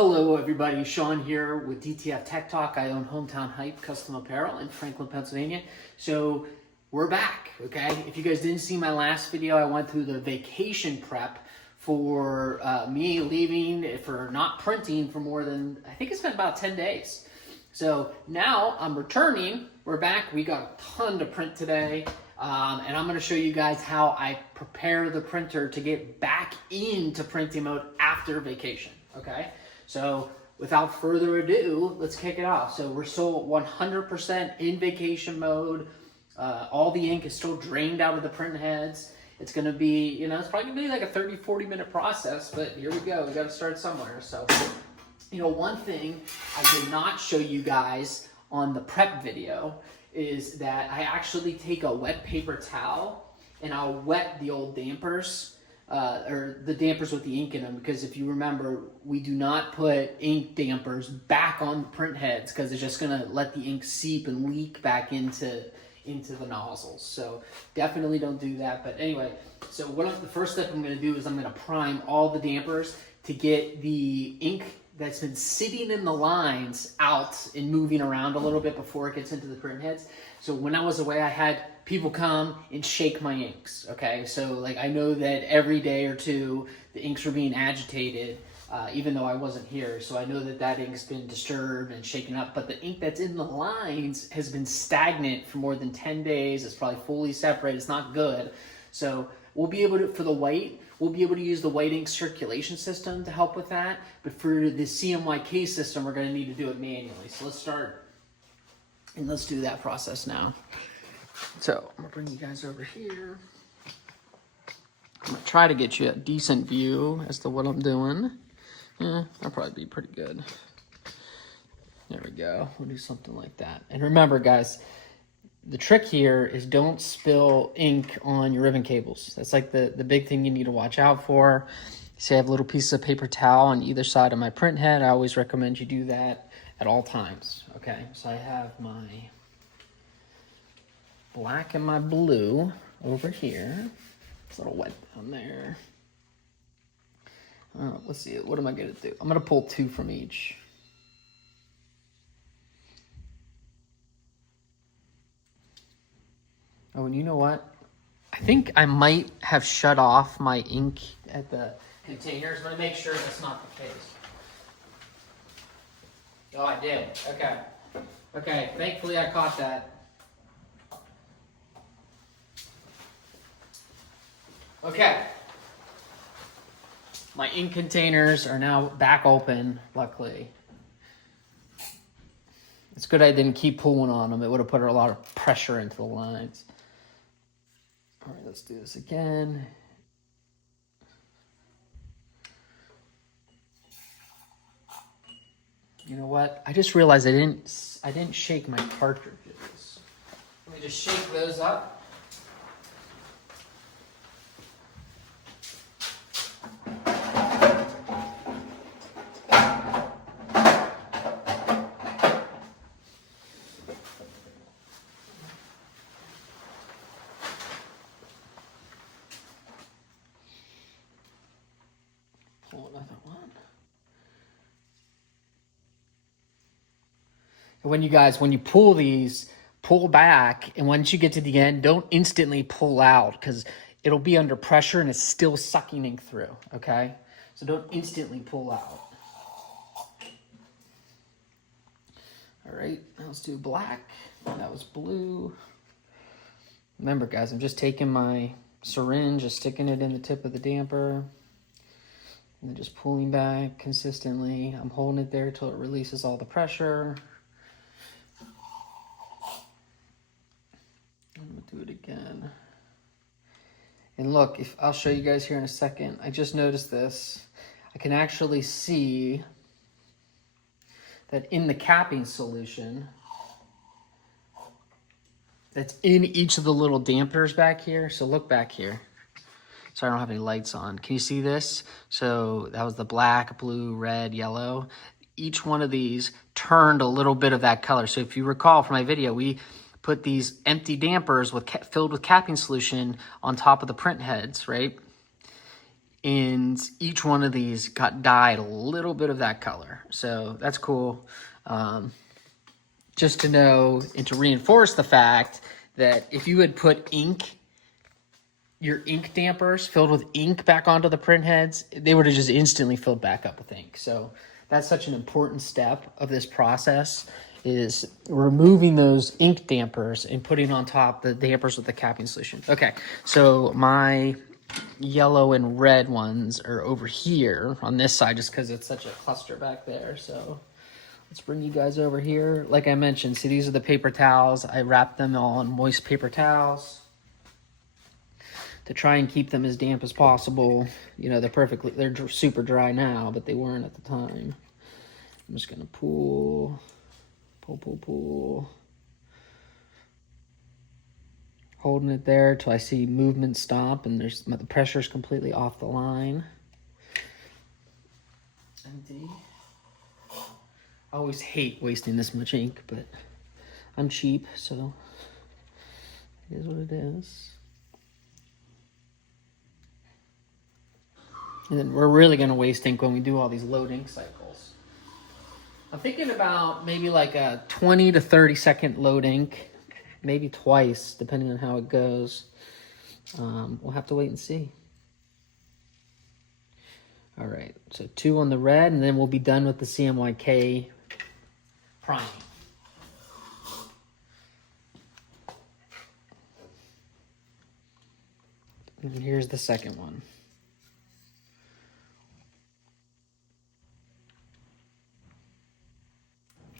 Hello everybody, Sean here with DTF Tech Talk. I own Hometown Hype Custom Apparel in Franklin, Pennsylvania. So we're back, okay? If you guys didn't see my last video, I went through the vacation prep for me leaving for not printing for more than, I think it's been about 10 days. So now I'm returning, we're back, we got a ton to print today. And I'm gonna show you guys how I prepare the printer to get back into printing mode after vacation, okay? So without further ado, let's kick it off. So we're still 100% in vacation mode. All the ink is still drained out of the print heads. It's gonna be, it's probably gonna be like a 30-40 minute process, but here we go, we gotta start somewhere. So, one thing I did not show you guys on the prep video is that I actually take a wet paper towel and I'll wet the old dampers, or the dampers with the ink in them, because if you remember, we do not put ink dampers back on the print heads because it's just gonna let the ink seep and leak back into the nozzles. So definitely don't do that. But anyway, so the first step I'm gonna do is I'm gonna prime all the dampers to get the ink that's been sitting in the lines out and moving around a little bit before it gets into the print heads. So when I was away, I had people come and shake my inks, okay? So like I know that every day or two, the inks were being agitated, even though I wasn't here. So I know that that ink's been disturbed and shaken up, but the ink that's in the lines has been stagnant for more than 10 days. It's probably fully separated, it's not good. So we'll be able to, for the white, we'll be able to use the white ink circulation system to help with that. But for the CMYK system, we're gonna need to do it manually. So let's start, and let's do that process now. So I'm gonna bring you guys over here. I'm gonna try to get you a decent view as to what I'm doing. Yeah, that'll probably be pretty good. There we go, we'll do something like that. And remember guys, the trick here is don't spill ink on your ribbon cables. That's like the big thing you need to watch out for. See, I have little pieces of paper towel on either side of my print head. I always recommend you do that at all times. Okay, so I have my black and my blue over here. It's a little wet down there. Let's see, what am I gonna do? I'm gonna pull two from each. Oh, and you know what? I think I might have shut off my ink at the containers, but make sure that's not the case. Oh, I did. Okay. Okay, thankfully I caught that. Okay. My ink containers are now back open, luckily. It's good I didn't keep pulling on them. It would have put a lot of pressure into the lines. All right, let's do this again. You know what? I just realized I didn't shake my cartridges. Let me just shake those up. Pull another one. And when you pull these, pull back, and once you get to the end, don't instantly pull out because it'll be under pressure and it's still sucking ink through, okay? So don't instantly pull out. All right, now let's do black. That was blue. Remember guys, I'm just taking my syringe, just sticking it in the tip of the damper, and then just pulling back consistently. I'm holding it there till it releases all the pressure. I'm gonna do it again. And look, I'll show you guys here in a second. I just noticed this. I can actually see that in the capping solution that's in each of the little dampers back here. So look back here. Sorry, I don't have any lights on. Can you see this? So that was the black, blue, red, yellow. Each one of these turned a little bit of that color. So if you recall from my video, we put these empty dampers filled with capping solution on top of the print heads, right? and each one of these got dyed a little bit of that color. So that's cool. Just to know and to reinforce the fact that if you had put your ink dampers filled with ink back onto the print heads, they would have just instantly filled back up with ink. So that's such an important step of this process, is removing those ink dampers and putting on top the dampers with the capping solution. Okay, so my yellow and red ones are over here on this side just because it's such a cluster back there. So let's bring you guys over here. Like I mentioned, see, these are the paper towels. I wrapped them all in moist paper towels to try and keep them as damp as possible. You know, they're super dry now, but they weren't at the time. I'm just gonna pull. Holding it there till I see movement stop and the pressure's completely off the line. Empty. I always hate wasting this much ink, but I'm cheap, so it is what it is. And then we're really going to waste ink when we do all these load ink cycles. I'm thinking about maybe like a 20 to 30 second load ink, maybe twice, depending on how it goes. We'll have to wait and see. All right, so 2 on the red, and then we'll be done with the CMYK priming. And here's the second one.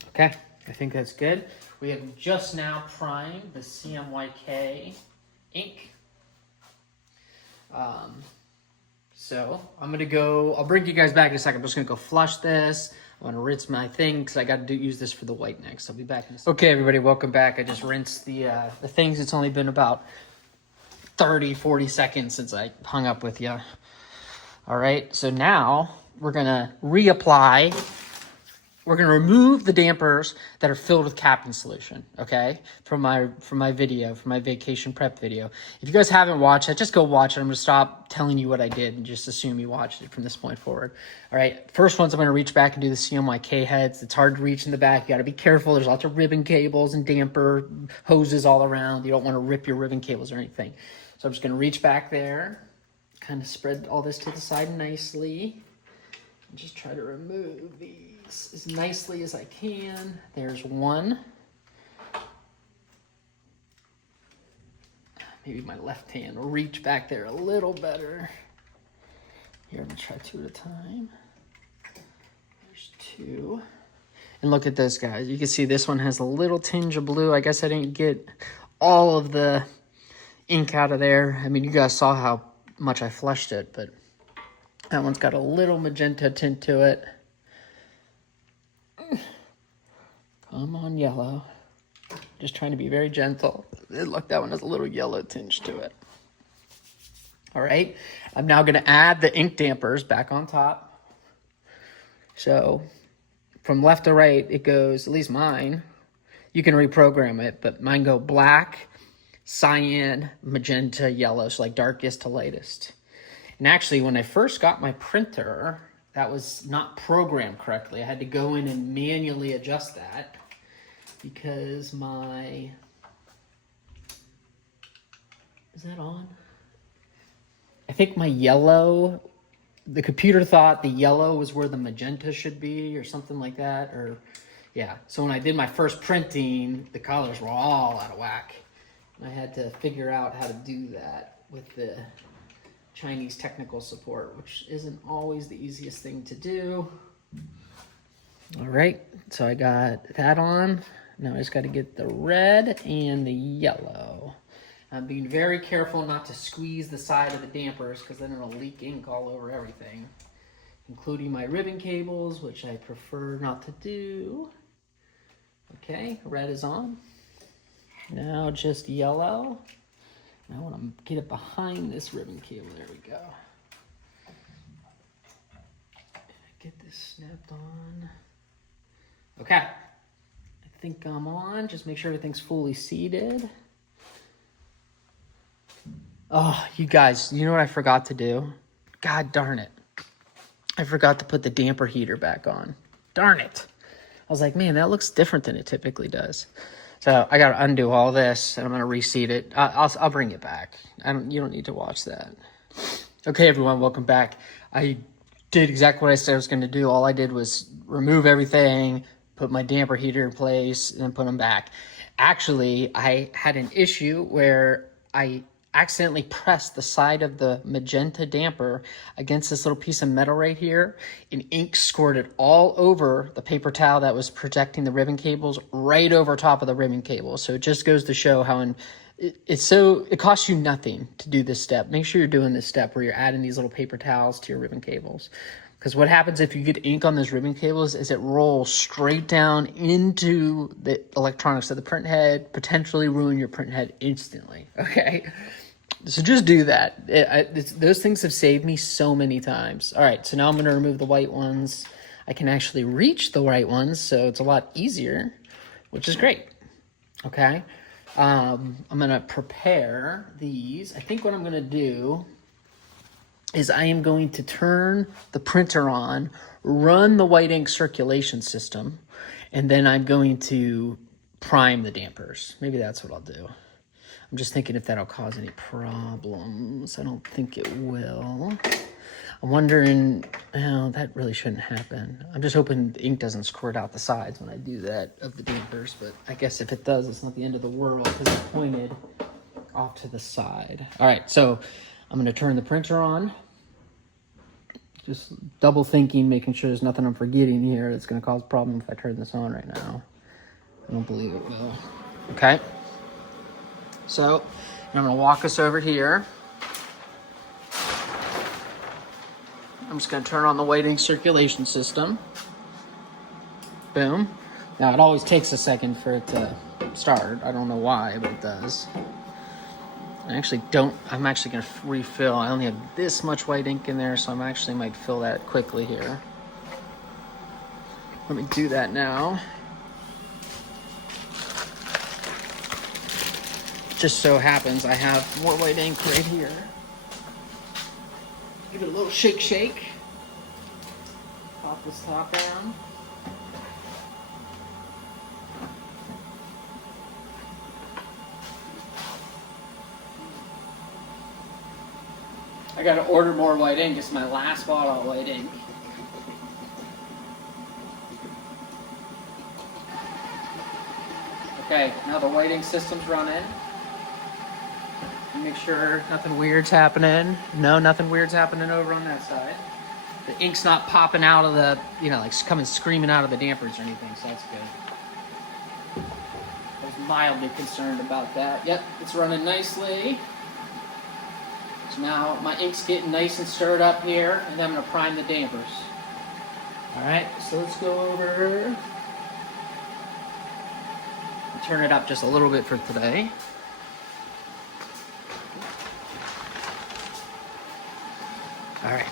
Okay, I think that's good. We have just now primed the CMYK ink. So I'm gonna go, I'll bring you guys back in a second. I'm just gonna go flush this. I wanna rinse my thing because I gotta use this for the white next. I'll be back in a second. Okay, everybody, welcome back. I just rinsed the things. It's only been about 30, 40 seconds since I hung up with you. All right, so now we're gonna reapply. We're gonna remove the dampers that are filled with capping solution, okay? From my video, from my vacation prep video. If you guys haven't watched it, just go watch it. I'm gonna stop telling you what I did and just assume you watched it from this point forward. All right, first ones I'm gonna reach back and do the CMYK heads. It's hard to reach in the back. You gotta be careful. There's lots of ribbon cables and damper hoses all around. You don't wanna rip your ribbon cables or anything. So I'm just gonna reach back there, kind of spread all this to the side nicely, and just try to remove these as nicely as I can. There's one. Maybe my left hand will reach back there a little better. Here, I'm gonna try 2 at a time. There's 2. And look at this, guys. You can see this one has a little tinge of blue. I guess I didn't get all of the ink out of there. I mean, you guys saw how much I flushed it, but that one's got a little magenta tint to it. Come on, yellow. Just trying to be very gentle. Look, that one has a little yellow tinge to it. All right, I'm now gonna add the ink dampers back on top. So from left to right, it goes, at least mine, you can reprogram it, but mine go black, cyan, magenta, yellow, so like darkest to lightest. And actually, when I first got my printer, that was not programmed correctly. I had to go in and manually adjust that because my, is that on? I think my yellow, the computer thought the yellow was where the magenta should be or something like that, or yeah. So when I did my first printing, the colors were all out of whack. And I had to figure out how to do that with the Chinese technical support, which isn't always the easiest thing to do. All right, so I got that on. Now I just got to get the red and the yellow. I'm being very careful not to squeeze the side of the dampers because then it'll leak ink all over everything, including my ribbon cables, which I prefer not to do. Okay, red is on. Now just yellow. I want to get it behind this ribbon cable. There we go. Get this snapped on. Okay. I think I'm on. Just make sure everything's fully seated. Oh, you guys, you know what I forgot to do? God darn it. I forgot to put the damper heater back on. Darn it. I was like, man, that looks different than it typically does. So I got to undo all this, and I'm going to reseat it. I'll bring it back. You don't need to watch that. Okay, everyone, welcome back. I did exactly what I said I was going to do. All I did was remove everything, put my damper heater in place, and then put them back. Actually, I had an issue where I accidentally pressed the side of the magenta damper against this little piece of metal right here, and ink squirted all over the paper towel that was protecting the ribbon cables, right over top of the ribbon cable. So it just goes to show how it costs you nothing to do this step. Make sure you're doing this step where you're adding these little paper towels to your ribbon cables. Because what happens if you get ink on those ribbon cables is it rolls straight down into the electronics of the print head, potentially ruin your print head instantly, okay? So just do that. Those things have saved me so many times. All right, so now I'm going to remove the white ones. I can actually reach the white ones, so it's a lot easier, which is great, okay? I'm going to prepare these. I think what I'm going to do is I am going to turn the printer on, run the white ink circulation system, and then I'm going to prime the dampers. Maybe that's what I'll do. I'm just thinking if that'll cause any problems. I don't think it will. I'm wondering, well, that really shouldn't happen. I'm just hoping the ink doesn't squirt out the sides when I do that of the dampers, but I guess if it does, it's not the end of the world because it's pointed off to the side. All right, so I'm going to turn the printer on. Just double thinking, making sure there's nothing I'm forgetting here that's going to cause a problem if I turn this on right now. I don't believe it will. Okay. So I'm going to walk us over here. I'm just going to turn on the white ink circulation system. Boom. Now it always takes a second for it to start. I don't know why, but it does. I'm actually going to refill. I only have this much white ink in there, so I actually might fill that quickly here. Let me do that now. Just so happens I have more white ink right here. Give it a little shake. Pop this top down. I gotta order more white ink. It's my last bottle of white ink. Okay, now the white ink system's running. Make sure nothing weird's happening. No, nothing weird's happening over on that side. The ink's not popping out of the, like coming screaming out of the dampers or anything, so that's good. I was mildly concerned about that. Yep, it's running nicely. So now my ink's getting nice and stirred up here, and then I'm going to prime the dampers. All right, so let's go over. Turn it up just a little bit for today. All right,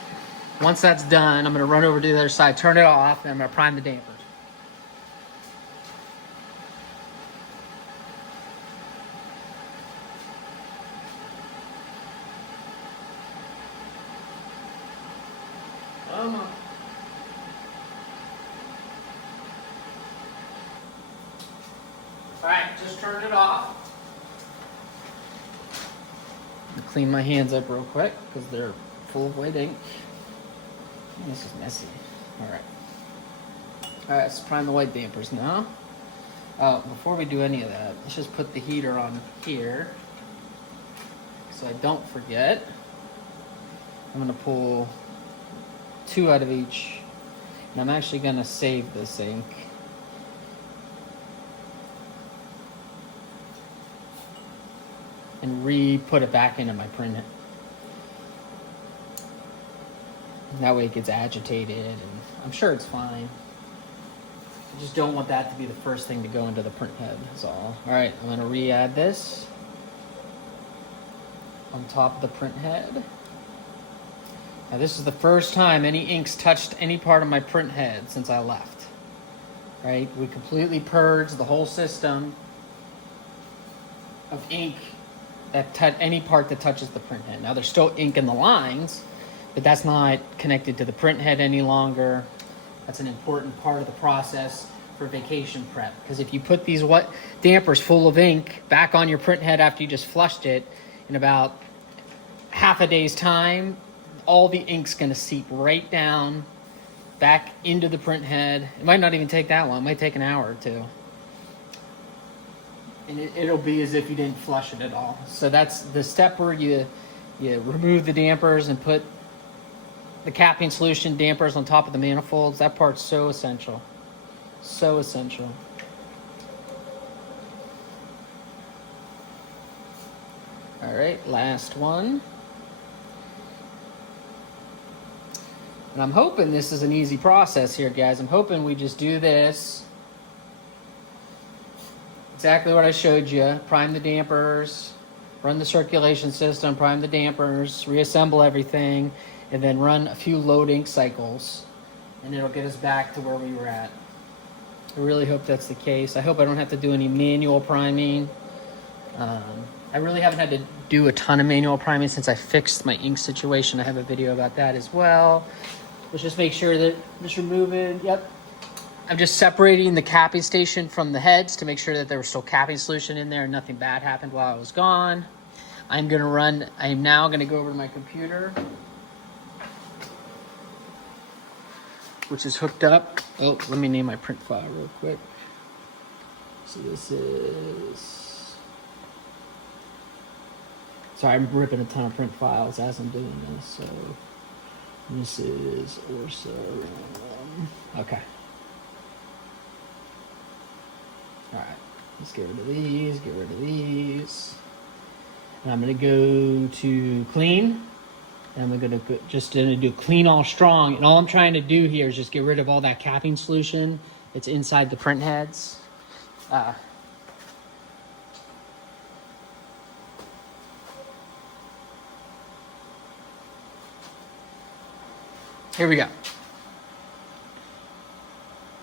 once that's done, I'm going to run over to the other side, turn it off, and I'm going to prime the dampers. All right, just turned it off. Clean my hands up real quick because they're full of white ink. This is messy. All right, let's prime the white dampers now. Before we do any of that, let's just put the heater on here so I don't forget. I'm gonna pull 2 out of each, and I'm actually gonna save this ink. And re-put it back into my printer. That way it gets agitated, and I'm sure it's fine. I just don't want that to be the first thing to go into the print head, that's all. All right, I'm gonna re-add this on top of the print head. Now this is the first time any ink's touched any part of my print head since I left. Right, we completely purged the whole system of ink that any part that touches the print head. Now there's still ink in the lines, but that's not connected to the print head any longer. That's an important part of the process for vacation prep, because if you put these dampers full of ink back on your print head after you just flushed it, in about half a day's time, all the ink's going to seep right down back into the print head. It might not even take that long. It might take an hour or two. And it'll be as if you didn't flush it at all. So that's the step where you remove the dampers and put the capping solution dampers on top of the manifolds. That part's so essential. So essential. All right, last one. And I'm hoping this is an easy process here, guys. I'm hoping we just do this. Exactly what I showed you. Prime the dampers, run the circulation system, prime the dampers, reassemble everything, and then run a few load ink cycles. And it'll get us back to where we were at. I really hope that's the case. I hope I don't have to do any manual priming. I really haven't had to do a ton of manual priming since I fixed my ink situation. I have a video about that as well. Let's just make sure that just removing, yep. I'm just separating the capping station from the heads to make sure that there was still capping solution in there and nothing bad happened while I was gone. I am now gonna go over to my computer, which is hooked up. Oh, let me name my print file real quick. So this is, sorry, I'm ripping a ton of print files as I'm doing this. So this is Orsa. Okay. All right, let's get rid of these, get rid of these. And I'm gonna go to clean. And we're gonna do clean all strong. And all I'm trying to do here is just get rid of all that capping solution. It's inside the print heads. Here we go.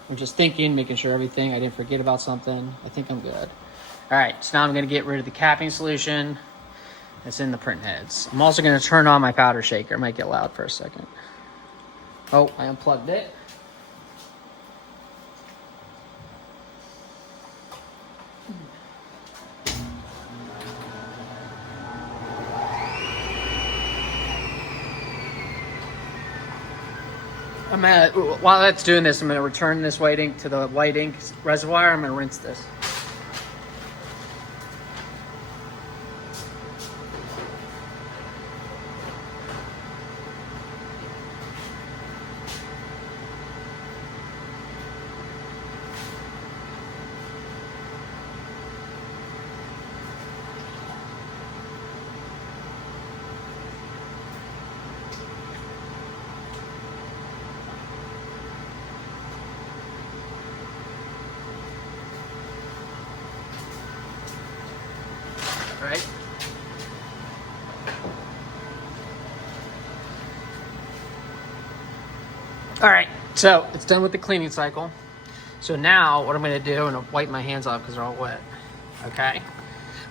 I'm just thinking, making sure everything, I didn't forget about something. I think I'm good. All right, so now I'm gonna get rid of the capping solution that's in the print heads. I'm also gonna turn on my powder shaker. It might get loud for a second. Oh, I unplugged it. While that's doing this, I'm gonna return this white ink to the white ink reservoir. I'm gonna rinse this. Right? All right, so it's done with the cleaning cycle. So now what I'm gonna do, and I'll wipe my hands off because they're all wet, okay?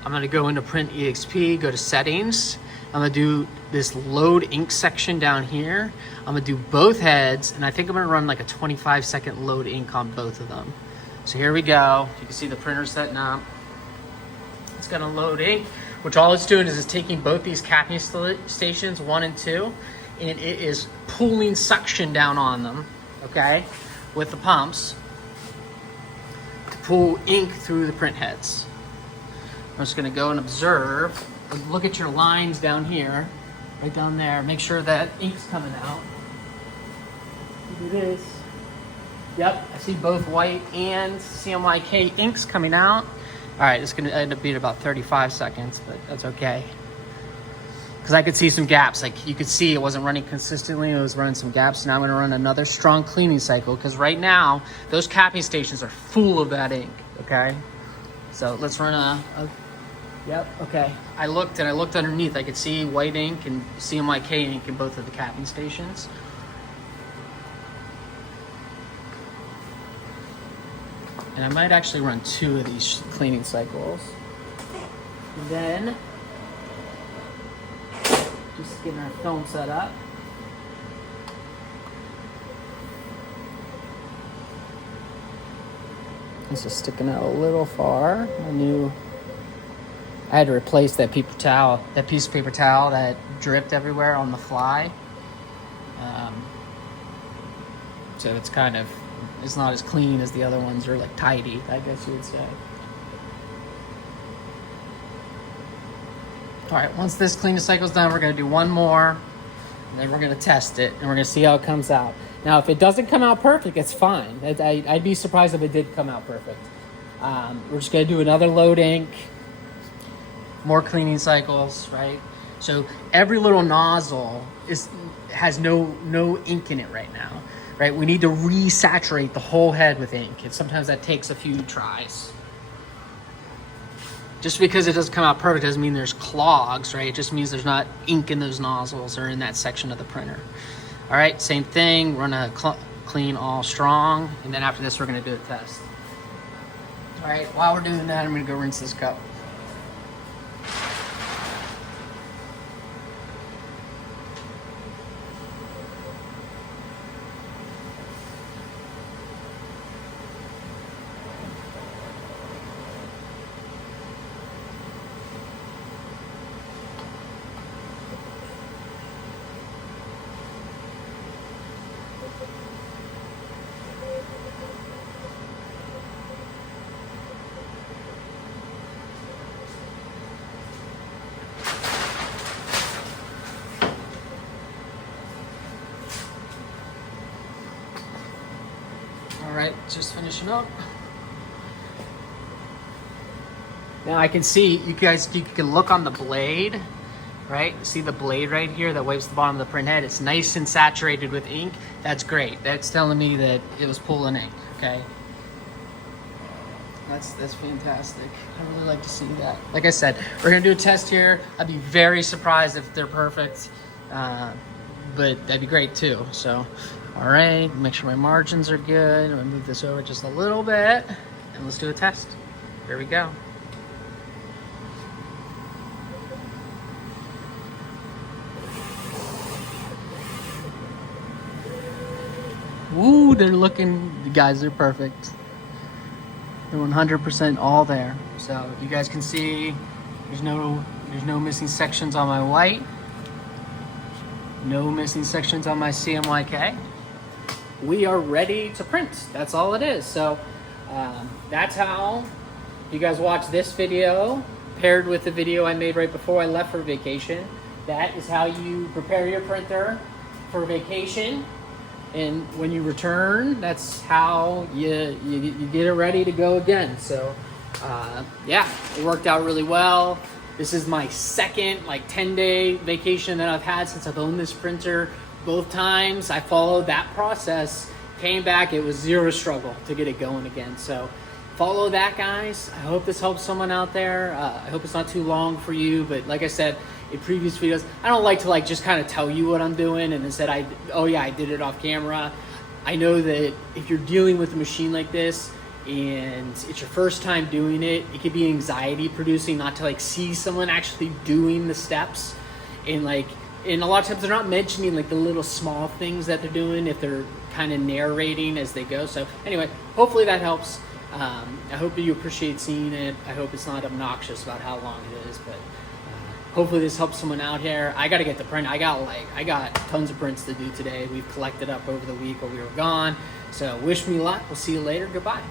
I'm gonna go into Print EXP, go to settings. I'm gonna do this load ink section down here. I'm gonna do both heads, and I think I'm gonna run like a 25-second load ink on both of them. So here we go. You can see the printer setting up. It's gonna load ink, which all it's doing is it's taking both these capping stations, 1 and 2, and it is pulling suction down on them, okay, with the pumps to pull ink through the print heads. I'm just gonna go and observe, look at your lines down here, right down there, make sure that ink's coming out. Do this. Yep, I see both white and CMYK inks coming out. All right, it's gonna end up being about 35 seconds, but that's okay. Because I could see some gaps. Like you could see it wasn't running consistently, it was running some gaps. Now I'm gonna run another strong cleaning cycle because right now, those capping stations are full of that ink, okay? So let's run yep, okay. I looked underneath. I could see white ink and CMYK ink in both of the capping stations. And I might actually run 2 of these cleaning cycles. Then, just getting our film set up. This is sticking out a little far. I had to replace that piece of paper towel that dripped everywhere on the fly. So it's not as clean as the other ones, or like tidy, I guess you would say. All right, once this cleaning cycle's done, we're gonna do one more, and then we're gonna test it, and we're gonna see how it comes out. Now, if it doesn't come out perfect, it's fine. I'd be surprised if it did come out perfect. We're just gonna do another load ink, more cleaning cycles, right? So every little nozzle has no ink in it right now, right? We need to resaturate the whole head with ink, and sometimes that takes a few tries. Just because it doesn't come out perfect doesn't mean there's clogs, right? It just means there's not ink in those nozzles or in that section of the printer. All right, same thing. We're gonna clean all strong, and then after this, we're gonna do a test. All right, while we're doing that, I'm gonna go rinse this cup. All right, just finishing up. Now I can see, you can look on the blade, right? See the blade right here that wipes the bottom of the print head? It's nice and saturated with ink. That's great. That's telling me that it was pulling ink, okay? That's fantastic. I really like to see that. Like I said, we're gonna do a test here. I'd be very surprised if they're perfect, but that'd be great too. So, all right, make sure my margins are good. I'm gonna move this over just a little bit, and let's do a test. Here we go. Woo, they're looking, you guys, they're perfect. They're 100% all there. So you guys can see there's no missing sections on my white. No missing sections on my CMYK. We are ready to print. That's all it is. So that's how you guys watch this video paired with the video I made right before I left for vacation. That is how you prepare your printer for vacation. And when you return, that's how you get it ready to go again. So yeah, it worked out really well. This is my second 10-day vacation that I've had since I've owned this printer. Both times I followed that process, came back, it was zero struggle to get it going again. So follow that, guys. I hope this helps someone out there. I hope it's not too long for you, but like I said in previous videos, I don't like to just kind of tell you what I'm doing and instead I did it off camera. I know that if you're dealing with a machine like this and it's your first time doing it, it could be anxiety producing not to see someone actually doing the steps. And a lot of times they're not mentioning the little small things that they're doing if they're kind of narrating as they go. So anyway, hopefully that helps. I hope that you appreciate seeing it. I hope it's not obnoxious about how long it is, but hopefully this helps someone out here. I got to get the print. I got tons of prints to do today. We've collected up over the week while we were gone. So wish me luck. We'll see you later. Goodbye.